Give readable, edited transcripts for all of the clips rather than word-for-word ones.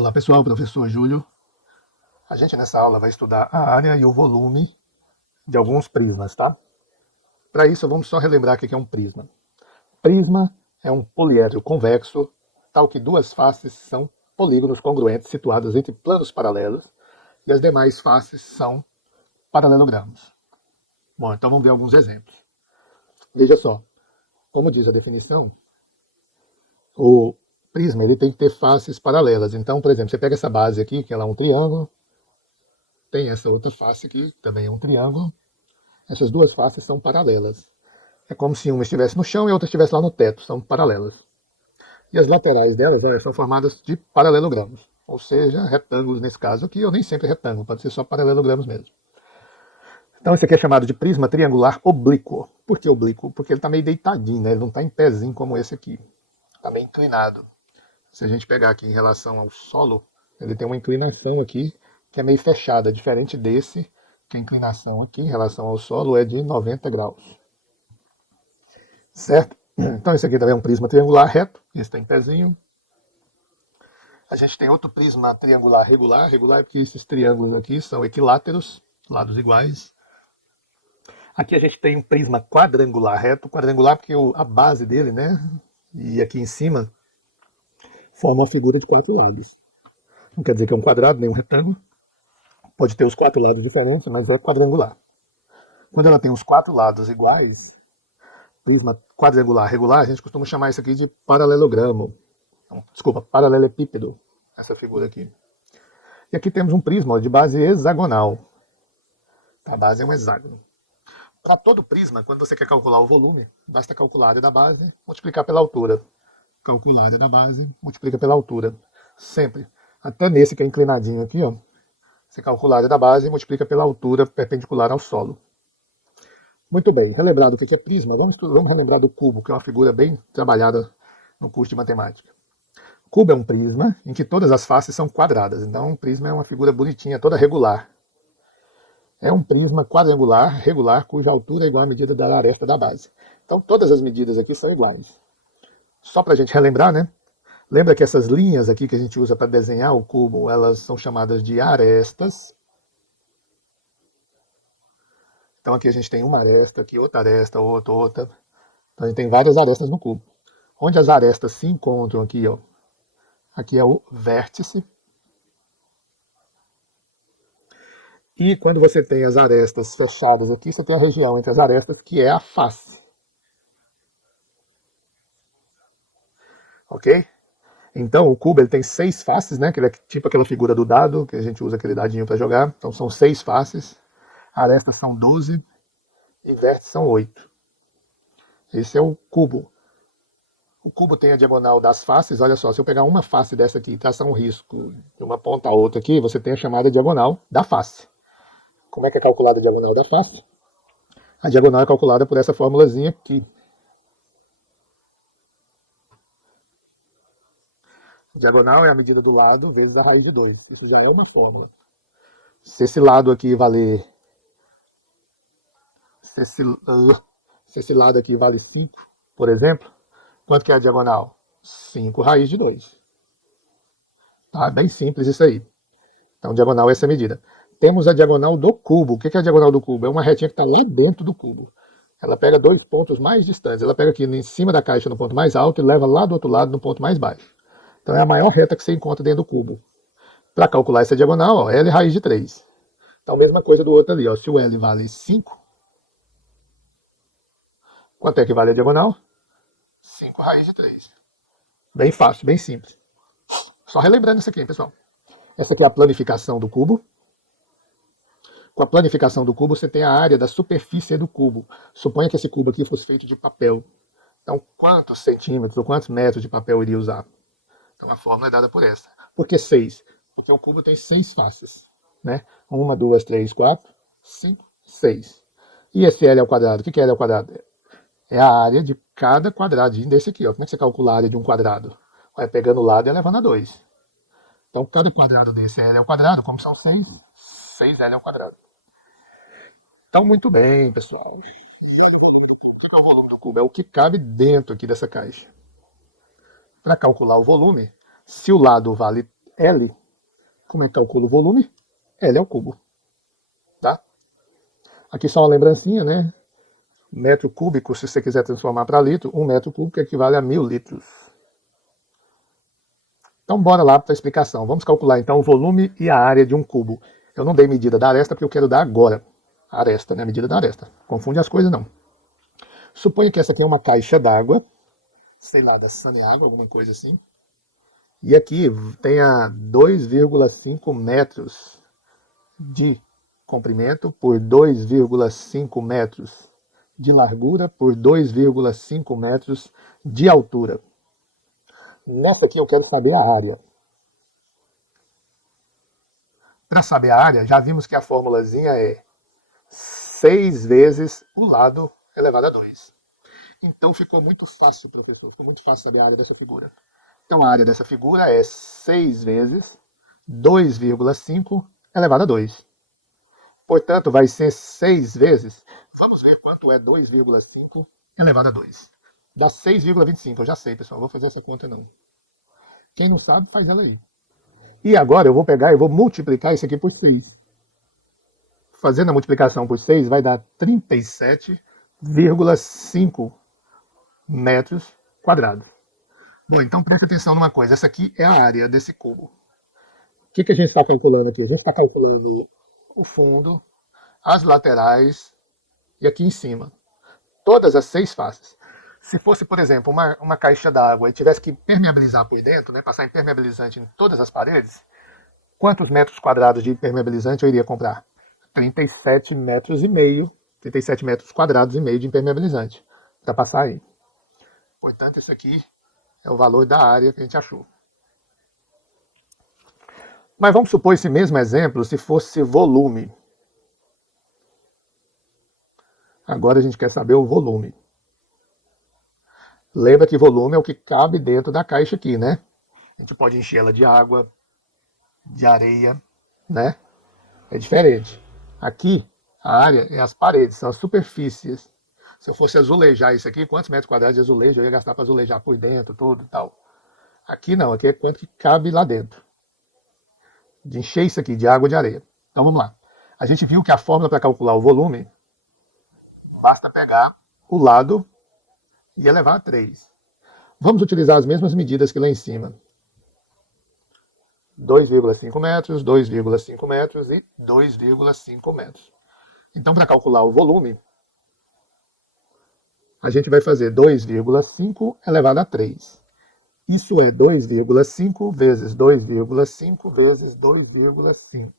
Olá pessoal, professor Júlio. A gente nessa aula vai estudar a área e o volume de alguns prismas, tá? Para isso vamos só relembrar o que é um prisma. Prisma é um poliedro convexo, tal que duas faces são polígonos congruentes situados entre planos paralelos e as demais faces são paralelogramos. Bom, então vamos ver alguns exemplos. Veja só, como diz a definição, o prisma ele tem que ter faces paralelas. Então, por exemplo, você pega essa base aqui, que ela é um triângulo, tem essa outra face aqui, que também é um triângulo. Essas duas faces são paralelas. É como se uma estivesse no chão e a outra estivesse lá no teto, são paralelas. E as laterais delas são formadas de paralelogramos, ou seja, retângulos nesse caso aqui, ou nem sempre retângulo, pode ser só paralelogramos mesmo. Então esse aqui é chamado de prisma triangular oblíquo. Por que oblíquo? Porque ele está meio deitadinho, né? Ele não está em pezinho como esse aqui. Está meio inclinado. Se a gente pegar aqui em relação ao solo, ele tem uma inclinação aqui que é meio fechada, diferente desse, que a inclinação aqui em relação ao solo é de 90 graus. Certo? Então esse aqui também é um prisma triangular reto, esse tem pezinho. A gente tem outro prisma triangular regular, regular é porque esses triângulos aqui são equiláteros, lados iguais. Aqui a gente tem um prisma quadrangular reto, quadrangular porque a base dele, né, e aqui em cima, forma uma figura de quatro lados. Não quer dizer que é um quadrado, nem um retângulo. Pode ter os quatro lados diferentes, mas é quadrangular. Quando ela tem os quatro lados iguais, prisma quadrangular regular, a gente costuma chamar isso aqui de paralelogramo. Desculpa, paralelepípedo, essa figura aqui. E aqui temos um prisma de base hexagonal. A base é um hexágono. Para todo prisma, quando você quer calcular o volume, basta calcular a área da base, multiplicar pela altura. Calcular a área da base, multiplica pela altura. Sempre. Até nesse que é inclinadinho aqui, ó, você calcula a área da base e multiplica pela altura perpendicular ao solo. Muito bem, relembrado o que é prisma, vamos relembrar do cubo, que é uma figura bem trabalhada no curso de matemática. O cubo é um prisma em que todas as faces são quadradas, então um prisma é uma figura bonitinha, toda regular. É um prisma quadrangular regular cuja altura é igual à medida da aresta da base. Então todas as medidas aqui são iguais. Só para a gente relembrar, né? Lembra que essas linhas aqui que a gente usa para desenhar o cubo, elas são chamadas de arestas. Então aqui a gente tem uma aresta, aqui outra aresta, outra. Então a gente tem várias arestas no cubo. Onde as arestas se encontram aqui, ó, aqui é o vértice. E quando você tem as arestas fechadas aqui, você tem a região entre as arestas, que é a face. Ok? Então o cubo ele tem 6 faces, né? Que ele é tipo aquela figura do dado, que a gente usa aquele dadinho para jogar. Então são 6 faces. Arestas são 12 e vértices são 8. Esse é o cubo. O cubo tem a diagonal das faces. Olha só, se eu pegar uma face dessa aqui e traçar um risco de uma ponta a outra aqui, você tem a chamada diagonal da face. Como é que é calculada a diagonal da face? A diagonal é calculada por essa formulazinha aqui. A diagonal é a medida do lado vezes a raiz de 2. Isso já é uma fórmula. Se esse lado aqui valer... Se esse lado aqui vale 5, por exemplo, quanto que é a diagonal? 5 raiz de 2. Tá? Bem simples isso aí. Então, diagonal é essa medida. Temos a diagonal do cubo. O que é a diagonal do cubo? É uma retinha que está lá dentro do cubo. Ela pega dois pontos mais distantes. Ela pega aqui em cima da caixa no ponto mais alto e leva lá do outro lado no ponto mais baixo. Então é a maior reta que você encontra dentro do cubo. Para calcular essa diagonal, ó, L raiz de 3. Então mesma coisa do outro ali. Ó. Se o L vale 5, quanto é que vale a diagonal? 5 raiz de 3. Bem fácil, bem simples. Só relembrando isso aqui, hein, pessoal. Essa aqui é a planificação do cubo. Com a planificação do cubo, você tem a área da superfície do cubo. Suponha que esse cubo aqui fosse feito de papel. Então, quantos centímetros ou quantos metros de papel eu iria usar? Então, a fórmula é dada por essa. Por que 6? Porque o cubo tem 6 faces. Né? 1, 2, 3, 4, 5, 6. E esse L ao quadrado? O que é L ao quadrado? É a área de cada quadradinho desse aqui. Ó. Como é que você calcula a área de um quadrado? Vai pegando o lado e elevando a 2. Então, cada quadrado desse é L ao quadrado, como são 6, 6L ao quadrado. Então, muito bem, pessoal. O volume do cubo é o que cabe dentro aqui dessa caixa. Para calcular o volume, se o lado vale L. Como é que calcula o volume? L ao cubo. Tá? Aqui só uma lembrancinha, né? Metro cúbico, se você quiser transformar para litro, 1 metro cúbico equivale a 1000 litros. Então bora lá para a explicação. Vamos calcular então o volume e a área de um cubo. Eu não dei medida da aresta porque eu quero dar agora. A aresta, né? A medida da aresta. Confunde as coisas não. Suponha que essa aqui é uma caixa d'água, sei lá, da Saneágua, alguma coisa assim. E aqui tenha 2,5 metros de comprimento por 2,5 metros de largura por 2,5 metros de altura. Nessa aqui eu quero saber a área. Para saber a área, já vimos que a formulazinha é 6 vezes o lado elevado a 2. Então ficou muito fácil, professor, ficou muito fácil saber a área dessa figura. Então a área dessa figura é 6 vezes 2,5 elevado a 2. Portanto, vai ser 6 vezes. Vamos ver quanto é 2,5 elevado a 2. Dá 6,25. Eu já sei, pessoal. Não vou fazer essa conta, não. Quem não sabe, faz ela aí. E agora eu vou pegar e vou multiplicar isso aqui por 6. Fazendo a multiplicação por 6, vai dar 37,5 metros quadrados. Bom, então presta atenção numa coisa. Essa aqui é a área desse cubo. O que a gente está calculando aqui? A gente está calculando o fundo, as laterais e aqui em cima. Todas as 6 faces. Se fosse, por exemplo, uma caixa d'água e tivesse que impermeabilizar por dentro, né, passar impermeabilizante em todas as paredes, quantos metros quadrados de impermeabilizante eu iria comprar? 37 metros e meio, 37 metros quadrados e meio de impermeabilizante para passar aí. Portanto, esse aqui é o valor da área que a gente achou. Mas vamos supor esse mesmo exemplo se fosse volume. Agora a gente quer saber o volume. Lembra que volume é o que cabe dentro da caixa aqui, né? A gente pode encher ela de água, de areia, né? É diferente. Aqui, a área é as paredes, são as superfícies. Se eu fosse azulejar isso aqui, quantos metros quadrados de azulejo eu ia gastar para azulejar por dentro, tudo e tal. Aqui não, aqui é quanto que cabe lá dentro. De encher isso aqui de água e de areia. Então vamos lá. A gente viu que a fórmula para calcular o volume, basta pegar o lado e elevar a 3. Vamos utilizar as mesmas medidas que lá em cima. 2,5 metros, 2,5 metros e 2,5 metros. Então, para calcular o volume, a gente vai fazer 2,5 elevado a 3. Isso é 2,5 vezes 2,5 vezes 2,5.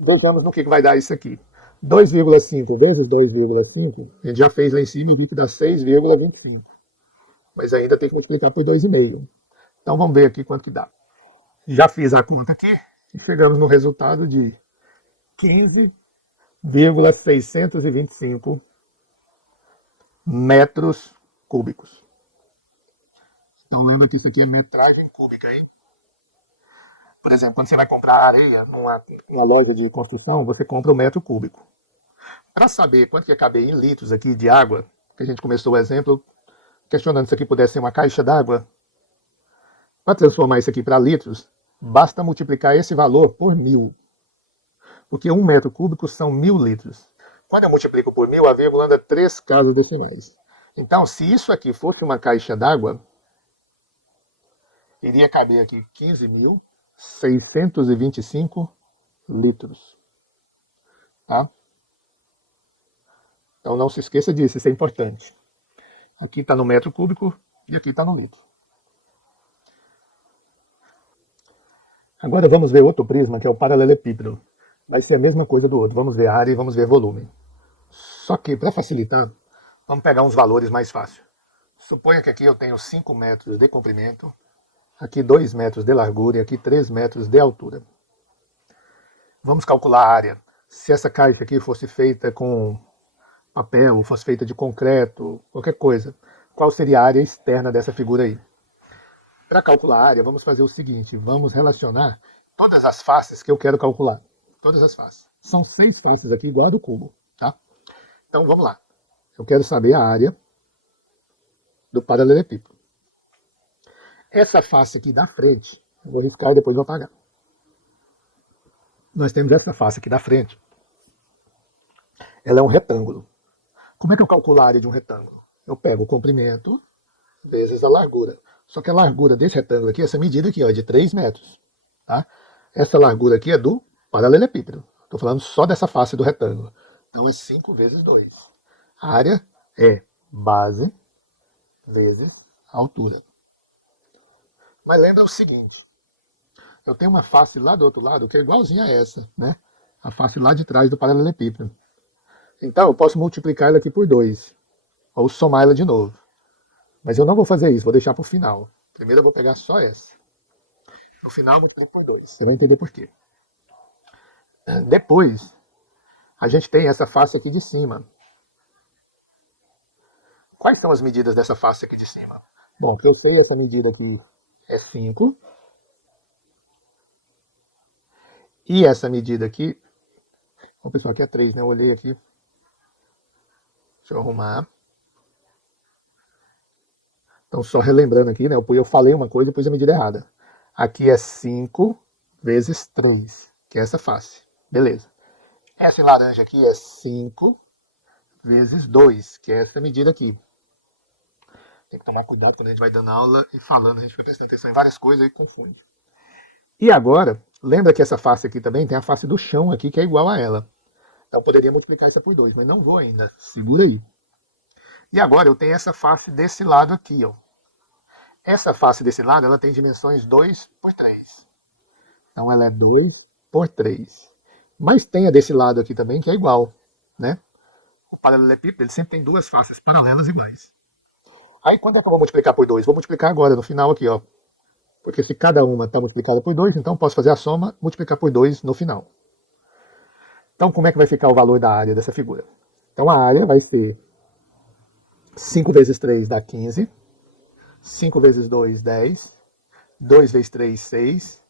Vejamos no que vai dar isso aqui. 2,5 vezes 2,5, a gente já fez lá em cima e viu que dá 6,25. Mas ainda tem que multiplicar por 2,5. Então vamos ver aqui quanto que dá. Já fiz a conta aqui e chegamos no resultado de 15,625 metros cúbicos. Então lembra que isso aqui é metragem cúbica, hein? Por exemplo, quando você vai comprar areia numa loja de construção, você compra o metro cúbico. Para saber quanto que ia caber em litros aqui de água, que a gente começou o exemplo questionando se aqui pudesse ser uma caixa d'água, para transformar isso aqui para litros, basta multiplicar esse valor por 1000. Porque 1 metro cúbico são 1000 litros. Quando eu multiplico por 1000, a vírgula anda 3 casas decimais. Então, se isso aqui fosse uma caixa d'água, iria caber aqui 15.625 litros. Tá? Então não se esqueça disso, isso é importante. Aqui está no metro cúbico e aqui está no litro. Agora vamos ver outro prisma, que é o paralelepípedo. Vai ser a mesma coisa do outro. Vamos ver área e vamos ver volume. Só que, para facilitar, vamos pegar uns valores mais fáceis. Suponha que aqui eu tenho 5 metros de comprimento, aqui 2 metros de largura e aqui 3 metros de altura. Vamos calcular a área. Se essa caixa aqui fosse feita com papel, fosse feita de concreto, qualquer coisa, qual seria a área externa dessa figura aí? Para calcular a área, vamos fazer o seguinte, vamos relacionar todas as faces que eu quero calcular. Todas as faces. São 6 faces aqui, igual a do cubo. Tá? Então vamos lá. Eu quero saber a área do paralelepípedo. Essa face aqui da frente, eu vou riscar e depois vou apagar. Nós temos essa face aqui da frente, ela é um retângulo. Como é que eu calculo a área de um retângulo? Eu pego o comprimento vezes a largura. Só que a largura desse retângulo aqui, essa medida aqui, ó, é de 3 metros. Tá? Essa largura aqui é do paralelepípedo. Estou falando só dessa face do retângulo. Então é 5 vezes 2. A área é base vezes altura. Mas lembra o seguinte, eu tenho uma face lá do outro lado que é igualzinha a essa, né? A face lá de trás do paralelepípedo. Então eu posso multiplicar ela aqui por 2, ou somar ela de novo. Mas eu não vou fazer isso, vou deixar para o final. Primeiro eu vou pegar só essa. No final eu multiplico por 2. Você vai entender por quê. Depois, a gente tem essa face aqui de cima. Quais são as medidas dessa face aqui de cima? Bom, eu sei essa medida aqui é 5. E essa medida aqui, o pessoal, aqui é 3, né? Eu olhei aqui. Deixa eu arrumar. Então, só relembrando aqui, né? Eu falei uma coisa e pus a medida errada. Aqui é 5 vezes 3, que é essa face. Beleza. Essa em laranja aqui é 5 vezes 2, que é essa medida aqui. Tem que tomar cuidado quando a gente vai dando aula e falando, a gente vai prestando atenção em várias coisas e confunde. E agora, lembra que essa face aqui também tem a face do chão aqui, que é igual a ela. Então, eu poderia multiplicar isso por 2, mas não vou ainda. Segura aí. E agora, eu tenho essa face desse lado aqui, ó. Essa face desse lado, ela tem dimensões 2 por 3. Então, ela é 2 por 3. Mas tem a desse lado aqui também, que é igual, né? O paralelepípedo, ele sempre tem duas faces paralelas iguais. Aí, quando é que eu vou multiplicar por 2? Vou multiplicar agora, no final aqui, ó. Porque se cada uma está multiplicada por 2, então posso fazer a soma, multiplicar por 2 no final. Então, como é que vai ficar o valor da área dessa figura? Então, a área vai ser 5 vezes 3 dá 15. 5 vezes 2, 10. 2 vezes 3, 6.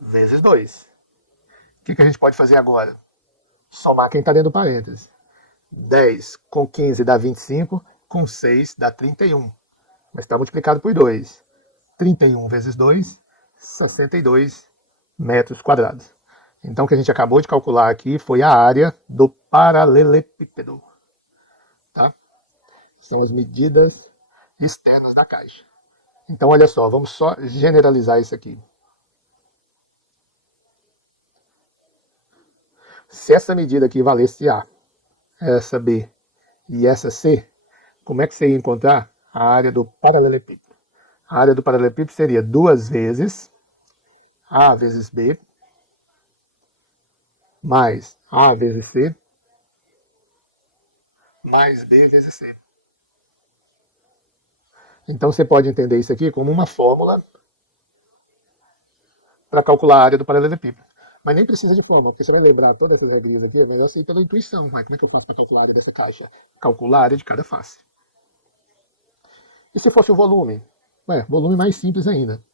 Vezes 2. O que a gente pode fazer agora? Somar quem está dentro do parênteses. 10 com 15 dá 25, com 6 dá 31. Mas está multiplicado por 2. 31 vezes 2, 62 metros quadrados. Então, o que a gente acabou de calcular aqui foi a área do paralelepípedo. Tá? São as medidas externas da caixa. Então, olha só, vamos só generalizar isso aqui. Se essa medida aqui valesse A, essa B e essa C, como é que você ia encontrar a área do paralelepípedo? A área do paralelepípedo seria 2 vezes A vezes B mais A vezes C mais B vezes C. Então você pode entender isso aqui como uma fórmula para calcular a área do paralelepípedo. Mas nem precisa de fórmula, porque você vai lembrar todas essas regrinhas aqui, é melhor você ir pela intuição. Mas como é que eu faço para calcular a área dessa caixa? Calcular a área de cada face. E se fosse o volume? Volume mais simples ainda.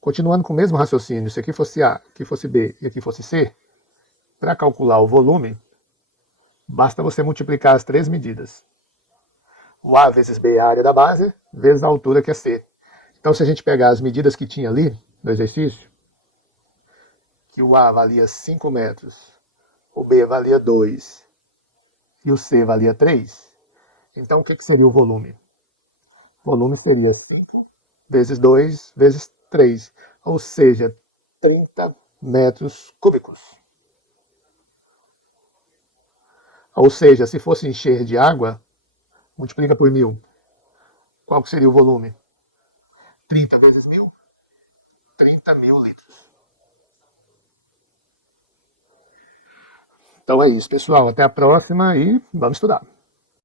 Continuando com o mesmo raciocínio, se aqui fosse A, aqui fosse B e aqui fosse C, para calcular o volume, basta você multiplicar as três medidas. O A vezes B é a área da base, vezes a altura que é C. Então, se a gente pegar as medidas que tinha ali no exercício, que o A valia 5 metros, o B valia 2 e o C valia 3, então o que seria o volume? O volume seria 5 vezes 2 vezes 3, ou seja, 30 metros cúbicos. Ou seja, se fosse encher de água, multiplica por 1000. Qual que seria o volume? 30 vezes 1000? 30.000 litros. Então é isso, pessoal. Até a próxima e vamos estudar.